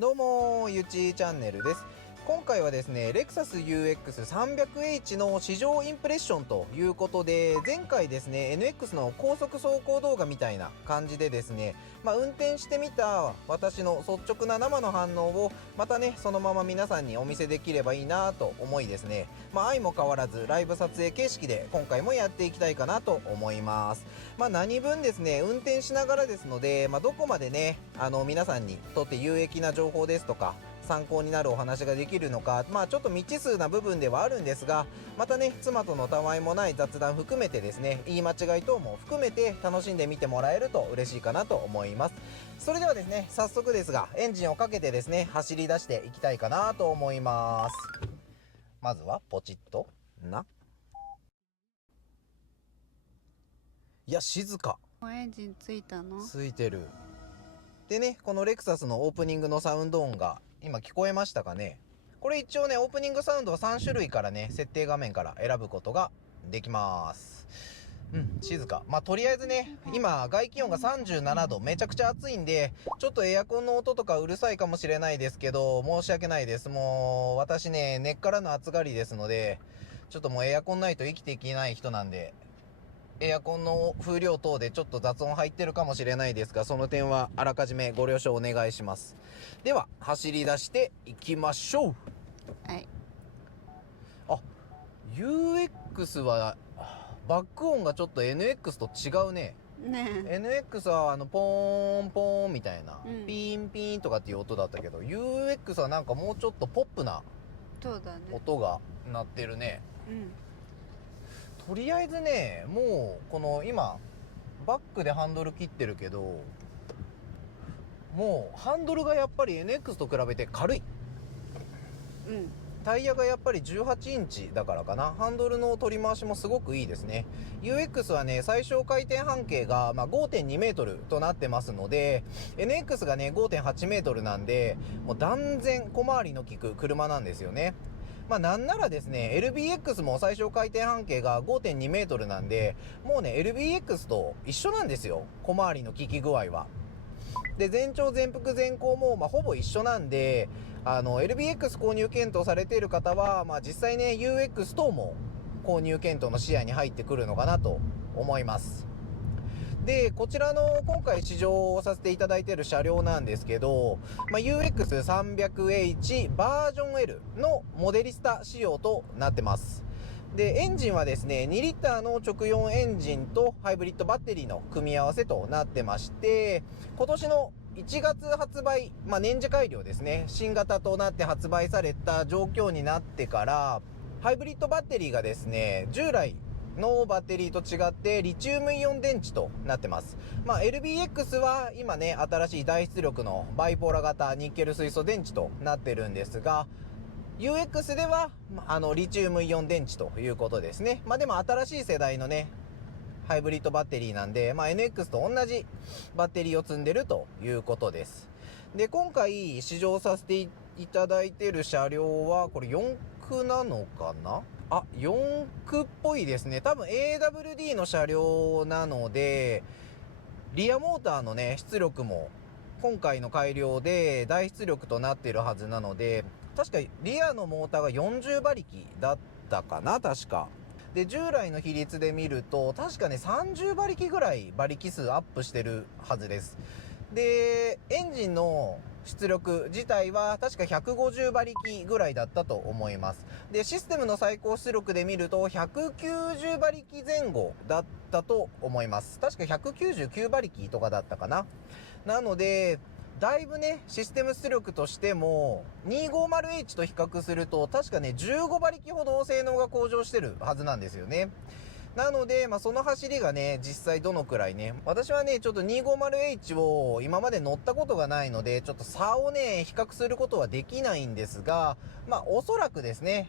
どうもゆちチャンネルです。今回はですねレクサス UX300H の試乗インプレッションということで、前回ですね NX の高速走行動画みたいな感じでですね、運転してみた私の率直な生の反応をまたねそのまま皆さんにお見せできればいいなと思いですね、相も変わらずライブ撮影形式で今回もやっていきたいかなと思います。何分ですね運転しながらですので、どこまでね皆さんにとって有益な情報ですとか参考になるお話ができるのか、ちょっと未知数な部分ではあるんですが、またね妻とのたわいもない雑談含めてですね、言い間違い等も含めて楽しんでみてもらえると嬉しいかなと思います。それではですね早速ですがエンジンをかけてですね走り出していきたいかなと思います。まずはポチッとな。いや静か。エンジンついたの？ついてる。でね、このレクサスのオープニングのサウンド音が今聞こえましたかね。これ一応ねオープニングサウンドは3種類からね設定画面から選ぶことができます。静か。とりあえずね今外気温が37度、めちゃくちゃ暑いんでちょっとエアコンの音とかうるさいかもしれないですけど、申し訳ないです。もう私ね根っからの暑がりですので、ちょっともうエアコンないと生きていけない人なんで、エアコンの風量等でちょっと雑音入ってるかもしれないですが、その点はあらかじめご了承お願いします。では走り出していきましょう。はい。UX はバック音がちょっと NX と違うね。NX はポーンポーンみたいな、ピンピンとかっていう音だったけど、UX はなんかもうちょっとポップな音が鳴ってるね。とりあえずねもうこの今バックでハンドル切ってるけど、もうハンドルがやっぱり NX と比べて軽い。タイヤがやっぱり18インチだからかな、ハンドルの取り回しもすごくいいですね。 UX はね最小回転半径が、5.2 メートルとなってますので、 NX がね 5.8 メートルなんで、もう断然小回りの利く車なんですよね。なんならですね LBX も最小回転半径が 5.2 メートルなんで、もうね LBX と一緒なんですよ、小回りの利き具合は。で全長全幅全高もほぼ一緒なんで、LBX 購入検討されている方は、実際ね UX 等も購入検討の視野に入ってくるのかなと思います。でこちらの今回試乗をさせていただいている車両なんですけど、UX300H バージョン L のモデリスタ仕様となってます。でエンジンはですね2リッターの直4エンジンとハイブリッドバッテリーの組み合わせとなってまして、今年の1月発売、年次改良ですね、新型となって発売された状況になってから、ハイブリッドバッテリーがですね従来のバッテリーと違ってリチウムイオン電池となってます。LBX は今ね新しい大出力のバイポーラ型ニッケル水素電池となってるんですが、 UX ではリチウムイオン電池ということですね。でも新しい世代のねハイブリッドバッテリーなんで、NX と同じバッテリーを積んでるということです。で今回試乗させていただいている車両はこれ4駆なのかな。4駆っぽいですね。多分 AWD の車両なので、リアモーターのね出力も今回の改良で大出力となっているはずなので、確かリアのモーターが40馬力だったかな確かで、従来の比率で見ると確かね30馬力ぐらい馬力数アップしてるはずです。でエンジンの出力自体は確か150馬力ぐらいだったと思います。でシステムの最高出力で見ると190馬力前後だったと思います。確か199馬力とかだったかな。なのでだいぶねシステム出力としても 250H と比較すると確かね15馬力ほど性能が向上してるはずなんですよね。なので、その走りがね、実際どのくらいね、私はね、ちょっと 250H を今まで乗ったことがないので、ちょっと差をね、比較することはできないんですが、おそらくですね、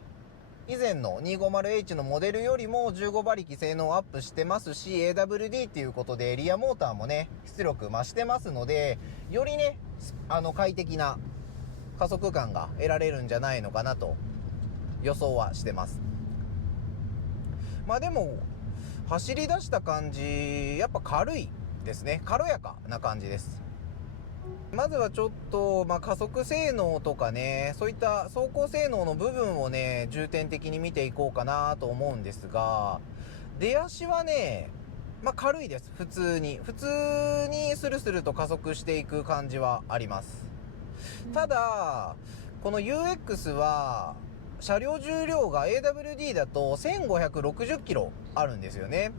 以前の 250H のモデルよりも15馬力性能アップしてますし、AWD っていうことで、リアモーターもね、出力増してますので、よりね、快適な加速感が得られるんじゃないのかなと予想はしてます。でも走り出した感じやっぱ軽いですね。軽やかな感じです。まずはちょっと、加速性能とかね、そういった走行性能の部分をね、重点的に見ていこうかなと思うんですが、出足はね、軽いです。普通にスルスルと加速していく感じはあります。ただ、この UX は、車両重量が AWD だと1560キロあるんですよね。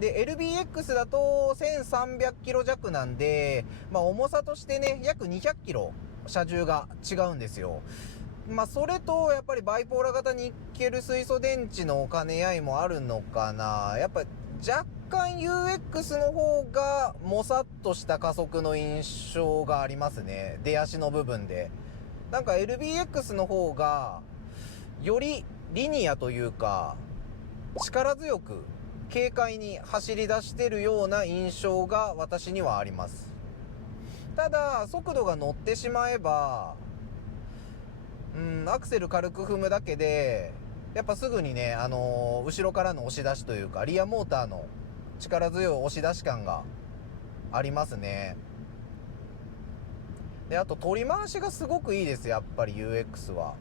で、LBX だと1300キロ弱なんで、重さとしてね、約200キロ車重が違うんですよ。それと、やっぱりバイポーラ型ニッケル水素電池の兼ね合いもあるのかな。やっぱ若干 UX の方がもさっとした加速の印象がありますね。出足の部分で。なんか LBX の方が、よりリニアというか、力強く軽快に走り出してるような印象が私にはあります。ただ、速度が乗ってしまえば、アクセル軽く踏むだけで、やっぱすぐにね、後ろからの押し出しというか、リアモーターの力強い押し出し感がありますね。で、あと取り回しがすごくいいです、やっぱり UX は。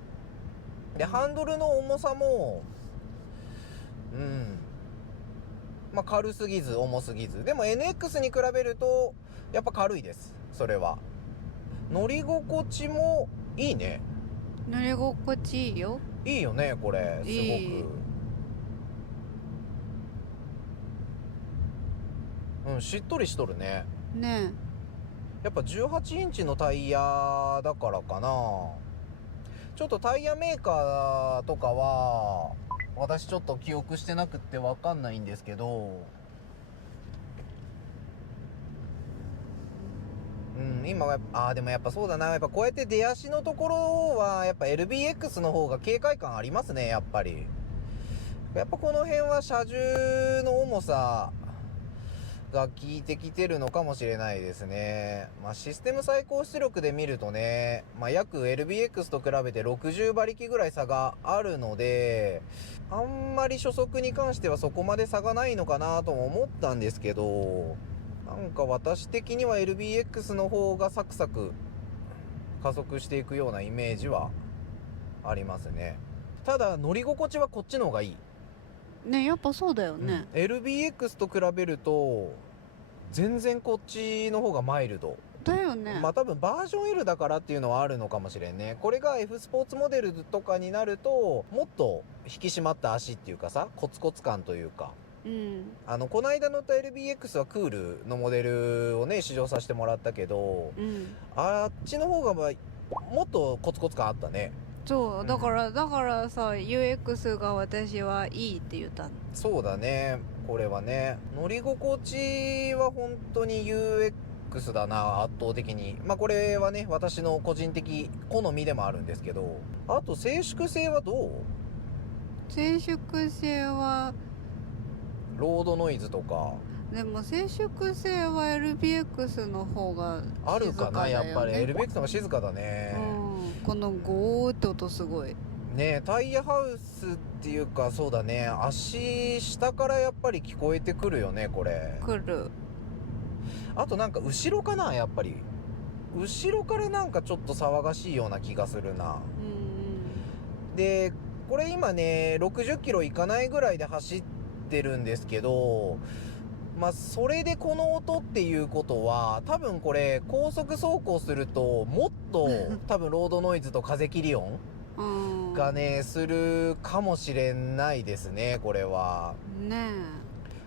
で、ハンドルの重さも、軽すぎず重すぎず。でも NX に比べると、やっぱ軽いです。それは。乗り心地もいいね。乗り心地いいよ。いいよね、これ。すごく。いい。しっとりしとるね。ねやっぱ18インチのタイヤだからかな。ちょっとタイヤメーカーとかは、私ちょっと記憶してなくってわかんないんですけど、今は、でもやっぱそうだな。やっぱこうやって出足のところは、やっぱ LBX の方が軽快感ありますね、やっぱり。やっぱこの辺は車重の重さが効いてきてるのかもしれないですね。システム最高出力で見るとね、約 LBX と比べて60馬力ぐらい差があるので、あんまり初速に関してはそこまで差がないのかなとも思ったんですけど、なんか私的には LBX の方がサクサク加速していくようなイメージはありますね。ただ乗り心地はこっちの方がいい。ね、やっぱそうだよね。LBX と比べると全然こっちの方がマイルドだよね。多分バージョン L だからっていうのはあるのかもしれんね。これが F スポーツモデルとかになるともっと引き締まった足っていうかさ、コツコツ感というか、この間乗った LBX はクールのモデルをね試乗させてもらったけど、あっちの方がもっとコツコツ感あったね。そうだからさ UX が私はいいって言ったの。そうだね。これはね、乗り心地は本当に UX だな、圧倒的に。これはね、私の個人的好みでもあるんですけど、あと静粛性はどう？静粛性はロードノイズとか。でも静粛性は LBX の方があるかな、静かだよね。やっぱり LBX の方が静かだね。このゴーって音すごいね。タイヤハウスっていうか、そうだね、足下からやっぱり聞こえてくるよね、これ。来る。あとなんか後ろかな、やっぱり後ろからなんかちょっと騒がしいような気がするな。でこれ今ね60キロいかないぐらいで走ってるんですけど、それでこの音っていうことは多分これ高速走行するともっと多分ロードノイズと風切り音がねするかもしれないですね、これはね。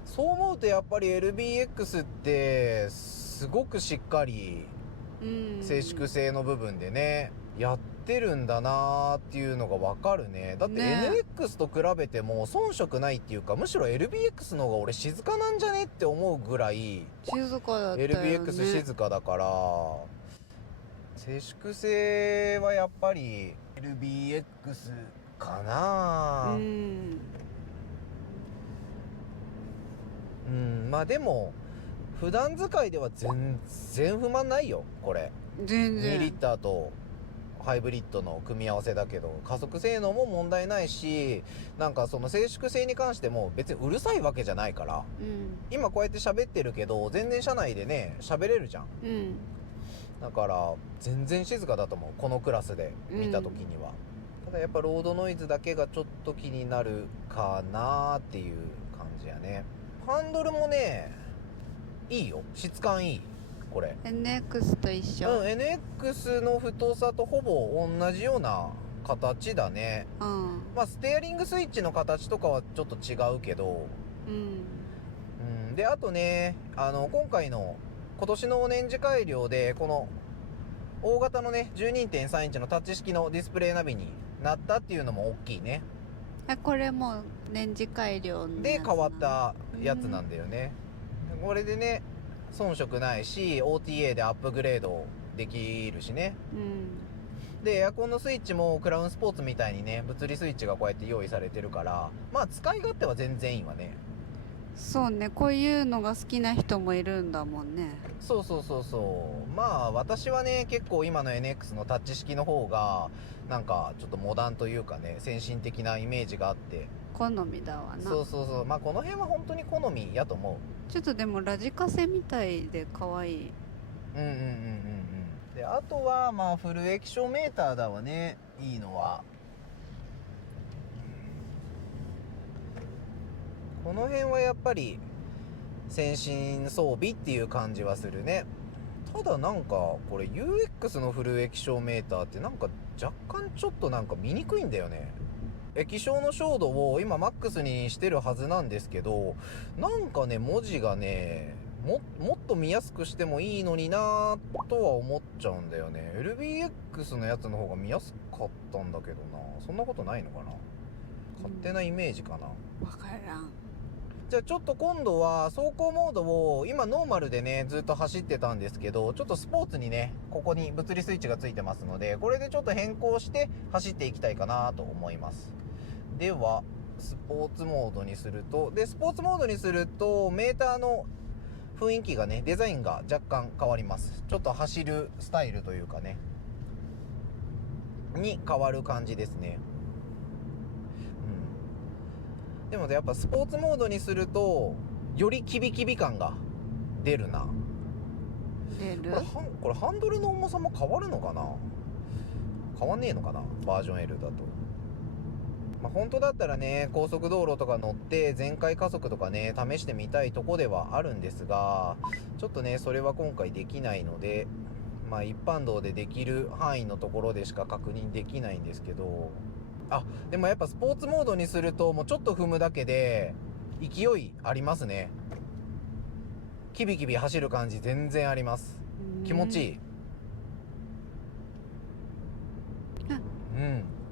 そう思うとやっぱり LBX ってすごくしっかり静粛性の部分でねやってるんだなーっていうのがわかるね。だって NX と比べても遜色ないっていうか、むしろ LBX の方が俺静かなんじゃねって思うぐらい静かだったよね。 LBX 静かだから、静粛性はやっぱり LBX かな。でも普段使いでは全然不満ないよこれ。全然2リッターとハイブリッドの組み合わせだけど、加速性能も問題ないし、なんかその静粛性に関しても別にうるさいわけじゃないから、今こうやって喋ってるけど全然車内でね喋れるじゃん。だから全然静かだと思う、このクラスで見た時には、ただやっぱロードノイズだけがちょっと気になるかなっていう感じやね。ハンドルもねいいよ、質感いいこれ。 NX と一緒。NX の太さとほぼ同じような形だね。まあステアリングスイッチの形とかはちょっと違うけど、であとね、今年の年次改良でこの大型のね 12.3 インチのタッチ式のディスプレイナビになったっていうのも大きいね。これも年次改良ので変わったやつなんだよね。これでね遜色ないし OTA でアップグレードできるしね。でエアコンのスイッチもクラウンスポーツみたいにね物理スイッチがこうやって用意されてるから、まあ使い勝手は全然いいわね。そうね、こういうのが好きな人もいるんだもんね。そう、まあ私はね結構今の NX のタッチ式の方がなんかちょっとモダンというかね先進的なイメージがあって、好みだわな。そうまあこの辺は本当に好みやと思う。ちょっとでもラジカセみたいで可愛い。であとはまあフル液晶メーターだわね、いいのは。この辺はやっぱり先進装備っていう感じはするね。ただなんかこれ UX のフル液晶メーターってなんか若干ちょっとなんか見にくいんだよね。液晶の照度を今マックスにしてるはずなんですけど、なんかね文字がねもっと見やすくしてもいいのになとは思っちゃうんだよね。 LBX のやつの方が見やすかったんだけどな。そんなことないのかな、勝手なイメージかな。わからん。じゃあちょっと今度は走行モードを今ノーマルでねずっと走ってたんですけど、ちょっとスポーツにねここに物理スイッチがついてますので、これでちょっと変更して走っていきたいかなと思います。ではスポーツモードにすると、スポーツモードにするとメーターの雰囲気がねデザインが若干変わります。ちょっと走るスタイルというかねに変わる感じですね。でもやっぱスポーツモードにするとよりキビキビ感が出るな。出る？これハンドルの重さも変わるのかな、変わんねえのかなバージョン L だと。まあ本当だったらね高速道路とか乗って全開加速とかね試してみたいとこではあるんですが、ちょっとねそれは今回できないので、まあ一般道でできる範囲のところでしか確認できないんですけど、でもやっぱスポーツモードにするともうちょっと踏むだけで勢いありますね。キビキビ走る感じ全然あります。気持ちいい。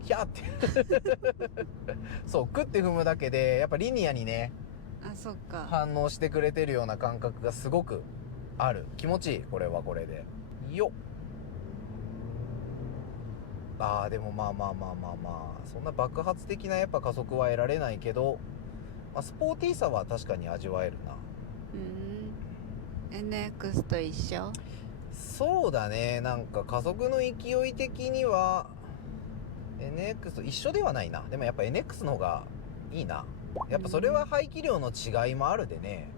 ヒャーってそうクッて踏むだけでやっぱリニアにねそっか反応してくれてるような感覚がすごくある。気持ちいい。これはこれでよっ。でもまあそんな爆発的なやっぱ加速は得られないけど、スポーティーさは確かに味わえるな。NX と一緒？そうだね、なんか加速の勢い的には NX と一緒ではないな。でもやっぱ NX の方がいいな。やっぱそれは排気量の違いもあるでね。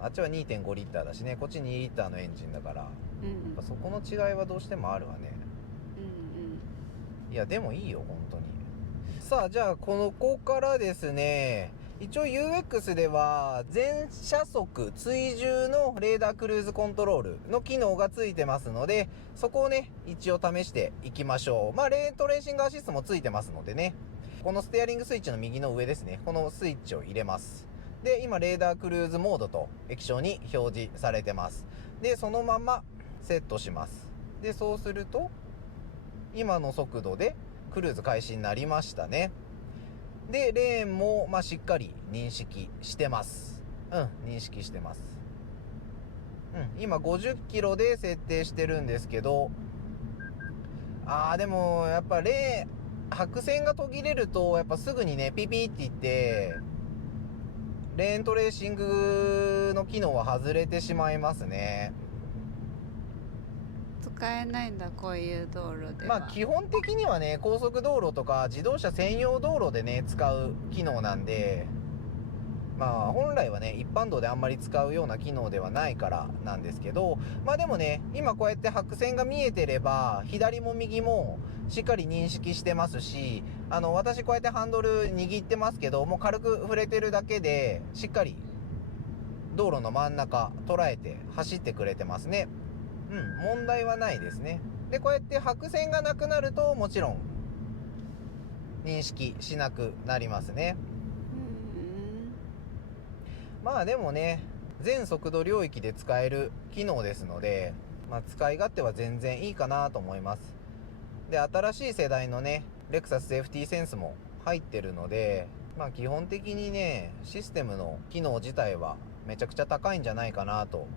あっちは 2.5 リッターだしね、こっち2リッターのエンジンだから、やっぱそこの違いはどうしてもあるわね。いやでもいいよ本当に。さあじゃあここからですね、一応 UX では全車速追従のレーダークルーズコントロールの機能がついてますので、そこをね一応試していきましょう。レーシングアシストもついてますのでね、このステアリングスイッチの右の上ですね、このスイッチを入れます。で今レーダークルーズモードと液晶に表示されてます。でそのままセットします。でそうすると今の速度でクルーズ開始になりましたね。でレーンもしっかり認識してます。認識してます。今50キロで設定してるんですけど、でもやっぱ白線が途切れるとやっぱすぐにねピピっていってレーントレーシングの機能は外れてしまいますね。使えないんだこういう道路では。基本的にはね高速道路とか自動車専用道路でね使う機能なんで、まあ本来はね一般道であんまり使うような機能ではないからなんですけど、まあでもね今こうやって白線が見えてれば左も右もしっかり認識してますし、私こうやってハンドル握ってますけど、もう軽く触れてるだけでしっかり道路の真ん中捉えて走ってくれてますね。問題はないですね。でこうやって白線がなくなるともちろん認識しなくなりますね。まあでもね全速度領域で使える機能ですので、使い勝手は全然いいかなと思います。で新しい世代のねレクサスセーフティーセンスも入ってるので、基本的にねシステムの機能自体はめちゃくちゃ高いんじゃないかなと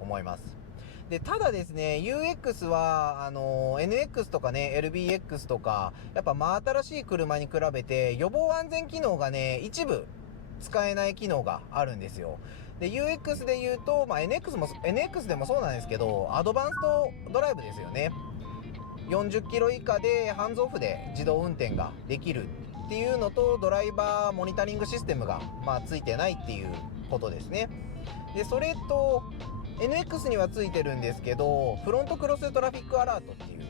思います。でただですね UX はNX とかね LBX とかやっぱ真新しい車に比べて予防安全機能がね一部使えない機能があるんですよ。で UX で言うと、NX でもそうなんですけど、アドバンストドライブですよね。40キロ以下でハンズオフで自動運転ができるっていうのと、ドライバーモニタリングシステムがついてないっていうことですね。でそれと NX にはついてるんですけど、フロントクロストラフィックアラートっていう、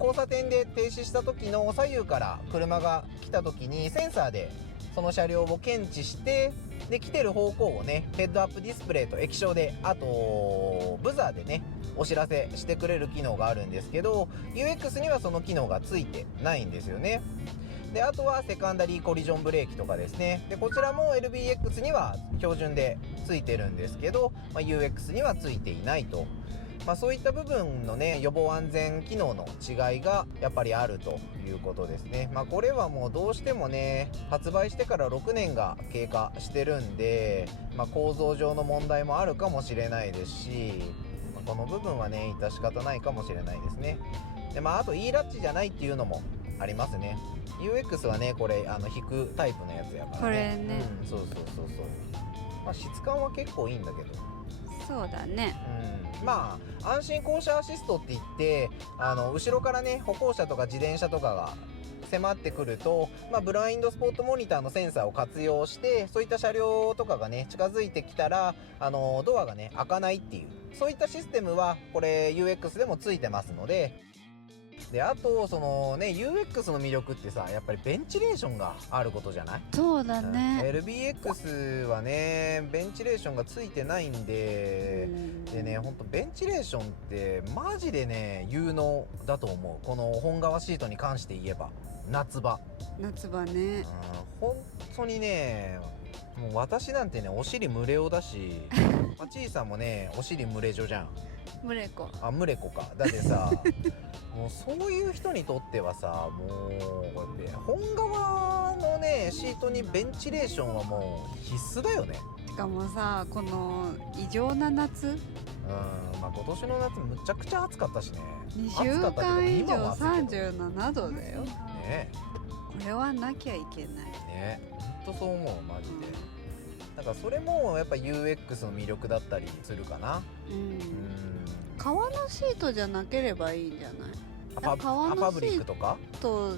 交差点で停止した時の左右から車が来た時にセンサーでその車両を検知して、で来てる方向をねヘッドアップディスプレイと液晶で、あとブザーでねお知らせしてくれる機能があるんですけど、 UX にはその機能がついてないんですよね。であとはセカンダリーコリジョンブレーキとかですね。でこちらも LBX には標準でついてるんですけど、UX にはついていないと。そういった部分のね予防安全機能の違いがやっぱりあるということですね。これはもうどうしてもね発売してから6年が経過してるんで、構造上の問題もあるかもしれないですし、この部分はね致し方ないかもしれないですね。であと E ラッチじゃないっていうのもありますね。UX はねこれ引くタイプのやつやからね。これね、そう質感は結構いいんだけど、そうだね。安心降車アシストって言って、後ろからね歩行者とか自転車とかが迫ってくると、ブラインドスポットモニターのセンサーを活用して、そういった車両とかがね近づいてきたらドアがね開かないっていう、そういったシステムはこれ UX でもついてますので。であとそのね UX の魅力ってさ、やっぱりベンチレーションがあることじゃない？そうだね。LBX はねベンチレーションがついてないんで、でねほんとベンチレーションってマジでね有能だと思う。この本革シートに関して言えば夏場ね、本当にね、もう私なんてねお尻蒸れおだしちいさんもねお尻蒸れじょじゃん。ムレコか。だってさもうそういう人にとってはさ、もうこうやって本革のねシートにベンチレーションはもう必須だよね。しかもさ、この異常な夏、今年の夏むちゃくちゃ暑かったしね。2週間以上37度だよね。これはなきゃいけないね。ほんとそう思うマジで。だからそれもやっぱ UX の魅力だったりするかな。革のシートじゃなければいいんじゃない？革のパブリックとかと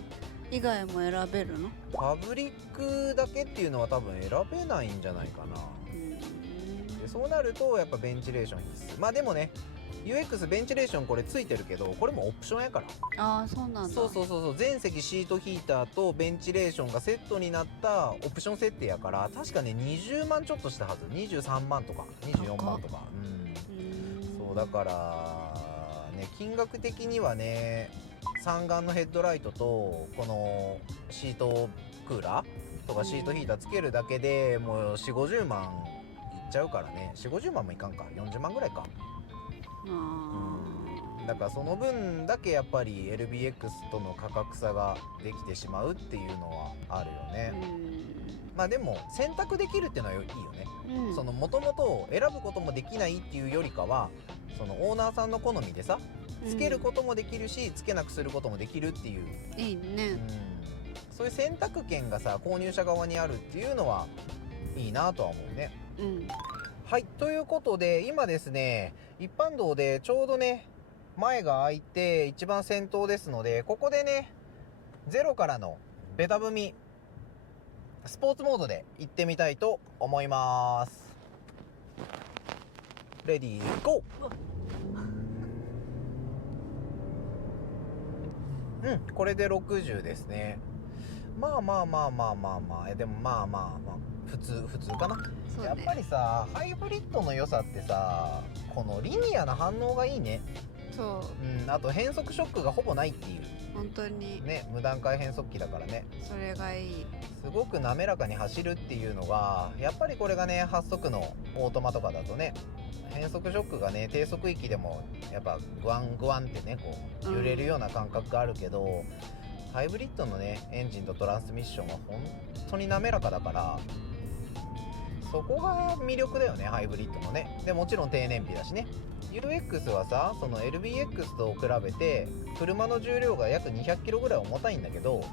以外も選べるの？パブリックだけっていうのは多分選べないんじゃないかな。でそうなるとやっぱベンチレーション必須。でもね UX ベンチレーションこれついてるけど、これもオプションやから。そうなんだ。そう全席シートヒーターとベンチレーションがセットになったオプション設定やから、確かね20万ちょっとしたはず。23万とか24万とか。そうだからね、金額的にはね三眼のヘッドライトとこのシートクーラーとかシートヒーターつけるだけでもう4、50万いっちゃうからね。4、50万もいかんか、40万ぐらいか。だからその分だけやっぱり LBX との価格差ができてしまうっていうのはあるよね。でも選択できるっていうのはいいよね。その元々選ぶこともできないっていうよりかは、そのオーナーさんの好みでさ、つけることもできるし、つけなくすることもできるっていう、いいね。そういう選択権がさ購入者側にあるっていうのはいいなとは思うね。はい、ということで今ですね一般道でちょうどね前が空いて一番先頭ですので、ここでねゼロからのベタ踏みスポーツモードで行ってみたいと思います。レディーゴー。これで60ですね。でもまあ普通かな。そうね。やっぱりさ、ハイブリッドの良さってさ、このリニアな反応がいいね。そう。あと変速ショックがほぼないっていう本当に。ね、無段階変速機だからね。それがいい。すごく滑らかに走るっていうのが、やっぱりこれがね、8速のオートマとかだとね、変速ショックがね、低速域でもやっぱグワングワンってね、こう揺れるような感覚があるけど、ハイブリッドのね、エンジンとトランスミッションは本当に滑らかだから、そこが魅力だよね、ハイブリッドのね。でもちろん低燃費だしね。 UX はさ、その LBX と比べて車の重量が約200キロぐらい重たいんだけど、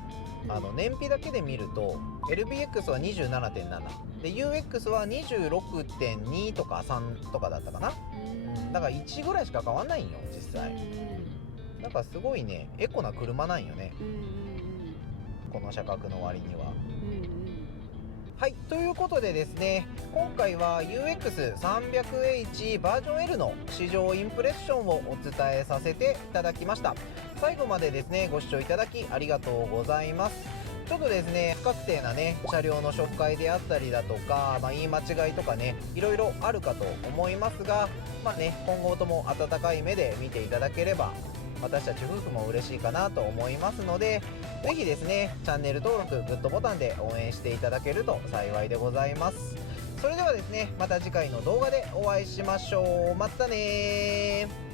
燃費だけで見ると LBX は 27.7 で UX は 26.2 とか3とかだったかな。だから1ぐらいしか変わんないんよ実際。なんかすごいね、エコな車なんよね、この車格の割には。はい、ということでですね、今回は UX300H バージョン L の試乗インプレッションをお伝えさせていただきました。最後までですね、ご視聴いただきありがとうございます。ちょっとですね、不確定なね、車両の紹介であったりだとか、言い間違いとかね、いろいろあるかと思いますが、今後とも温かい目で見ていただければ、私たち夫婦も嬉しいかなと思いますので、ぜひですね、チャンネル登録、グッドボタンで応援していただけると幸いでございます。それではですね、また次回の動画でお会いしましょう。またねー。